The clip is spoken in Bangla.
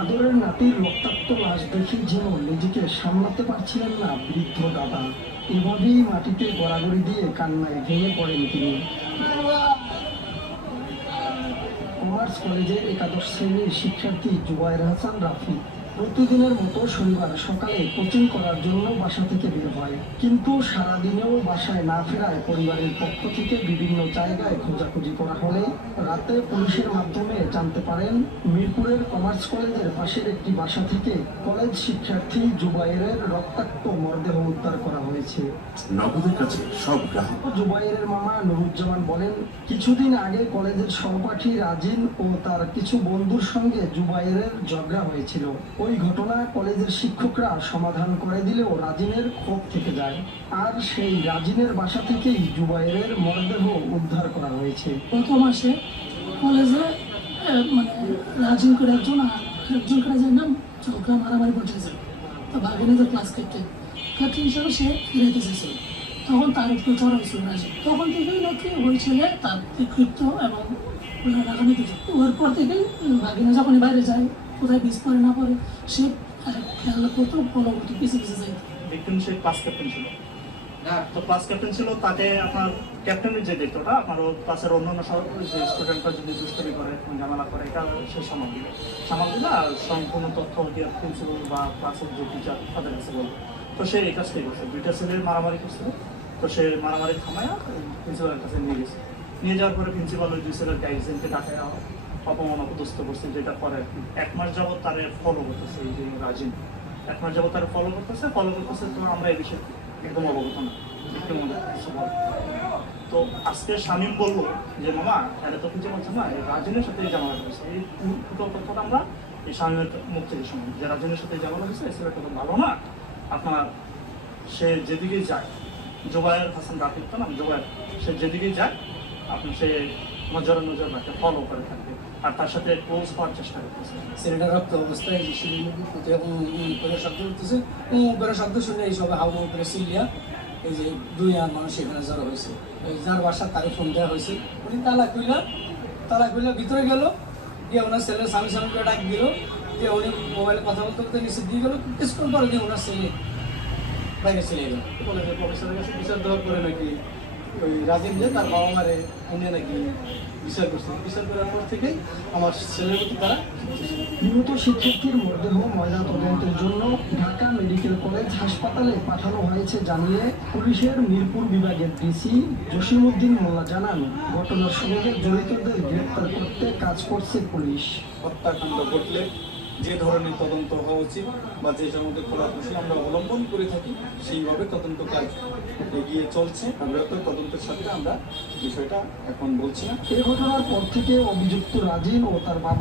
আদরের নাতির রক্তাক্ত লাশ দেখে যেন নিজেকে সামলাতে পারছিলেন না বৃদ্ধ দাদা। এভাবেই মাটিতে গড়াগড়ি দিয়ে কান্নায় ভেঙে পড়েন তিনি। কমার্স কলেজের একাদশ শ্রেণির শিক্ষার্থী জুবায়ের হাসান রাফি প্রতিদিনের মতো শনিবার সকালে কোচিং করার জন্য বাসা থেকে বের হয়। কিন্তু সারাদিনেও বাসায় না ফেরায় পরিবারের পক্ষ থেকে বিভিন্ন জায়গায় খোঁজাখুঁজি করা হলে রাতে পুলিশের মাধ্যমে জানতে পারেন মিরপুরের কমার্স কলেজের পাশের একটি বাসা থেকে কলেজ শিক্ষার্থী জুবাইরের রক্তাক্ত মরদেহ উদ্ধার করা হয়েছে। নগদের কাছে সব গ্রাহক জুবাইরের মামা নুরুজ্জামান বলেন কিছুদিন আগে কলেজের সহপাঠী রাজিন ও তার কিছু বন্ধুর সঙ্গে জুবাইরের ঝগড়া হয়েছিল। ওই ঘটনা কলেজের শিক্ষকরা সমাধান করে দিলেও রাজিনের ক্ষোভ থেকে যায়। আর সেই রাজিনের বাসা থেকেই জুবাইরের মরদেহ উদ্ধার করা হয়েছে। গত মাসে কলেজে মানে রাজিন করে একজন একজন করে যে নাম ঝগড়া মারামারি করতেছে তো ভাগিনে যে ক্লাস ক্যাপ্টেন ক্যাপ্টেন হিসাবে সে ফিরাইতে চেয়েছিল তখন তার একটু জ্বর হয়েছিল রাজি তখন থেকেই নাকি ওই ছেলে তার কৃত্য এবং রাগানি দিত ওর পর থেকেই ভাগিনা যখন বাইরে যায় কোথায় বিষ পরে না পরে সে খেয়াল করতো করতো পিছিয়ে পিছিয়ে যাইতো ভিকটিম সে ক্লাস ক্যাপ্টেন ছিল। তো ক্লাস ক্যাপ্টেন ছিল তাকে আপনার ক্যাপ্টেনের যে দায়িত্বটা আপনার ক্লাসের অন্যান্য যে স্টুডেন্টরা যদি দুষ্টমি করে ঝামেলা করে এটা সে সামাল দিবে। সামাল দিলে আর সম্পূর্ণ তথ্য দিয়ে প্রিন্সিপাল বা ক্লাসের যে টিচার তাদের কাছে বলবে। তো সে এই কাজটাই করছে। দুইটা ছেলে মারামারি করছিল তো সে মারামারি থামায় প্রিন্সিপালের কাছে নিয়ে গেছে। নিয়ে যাওয়ার পরে প্রিন্সিপাল ওই দুই ছেলের গাইজেনকে ডাকে অপমান অপদস্থ করছে যেটা পরে এক মাস যাবত তার ফলো করতেছে এই যে রাজিন। এক মাস যাবত তারা ফলো করতেছে ফলো করতেছে, তো আমরা এই বিষয়ে একদম অবগত না। তো আজকে শামীম বলব যে, মামা এটা তো কিছু বলছে না রাজনের সাথে জামালা হয়েছে। এই দুটো তথ্যটা আমরা এই শামীমের মুখ থেকে শুনি যে রাজনের সাথে জামালা হয়েছে ছেলেটা তো ভালো না। আপনার সে যেদিকেই যায়, জোবায়ের হাসান রাফিক তো নাম, জোবায়ের, সে যেদিকেই যায় আপনি সে নজরে নজর রাখে ফলো করে থাকবে আর তার সাথে ক্লোজ হওয়ার চেষ্টা করতেছে। ছেলেটার রক্ত অবস্থায় যে করে শব্দ করতেছে উম করে শব্দ শুনে এই সবে হাউ করে সিলিয়া এই যে দুই আর মানুষ এখানে জড়ো হয়েছে। যার বাসা তাকে ফোন দেওয়া হয়েছে। উনি তালা খুললা তালা খুললা ভিতরে গেল গিয়ে ওনার ছেলে স্বামী স্বামী করে ডাক দিল দিয়ে উনি মোবাইলে কথা বলতে বলতে নিচে দিয়ে গেল কিছুক্ষণ পরে দিয়ে ওনার ছেলে বাইরে চলে গেল। কলেজের প্রফেসরের কাছে বিচার দেওয়ার পরে নাকি ওই রাজিন যে তার বাবা মারে উনি নাকি বিচার করছে। বিচার করার পর থেকেই আমার ছেলের প্রতি তারা নিহত শিক্ষার্থীর মরদেহ ময়না তদন্তের জন্য ঢাকা মেডিকেল কলেজ হাসপাতালে পাঠানো হয়েছে জানিয়ে পুলিশের মিরপুর বিভাগের ডিসি জসিমউদ্দিন মোল্লা জানান ঘটনার সঙ্গে জড়িতদের গ্রেপ্তার করতে কাজ করছে পুলিশ। হত্যাকাণ্ড ঘটলে যে ধরনের তদন্ত হওয়া উচিত বা যে সমস্ত খোলাখুশি আমরা অবলম্বন করে থাকি, সেইভাবে তদন্ত কাজ এগিয়ে চলছে। আমরা তো তদন্তের সাথে আমরা বিষয়টা এখন বলছি না। এ ঘটনার পর থেকে অভিযুক্ত রাজিন ও তার বাবা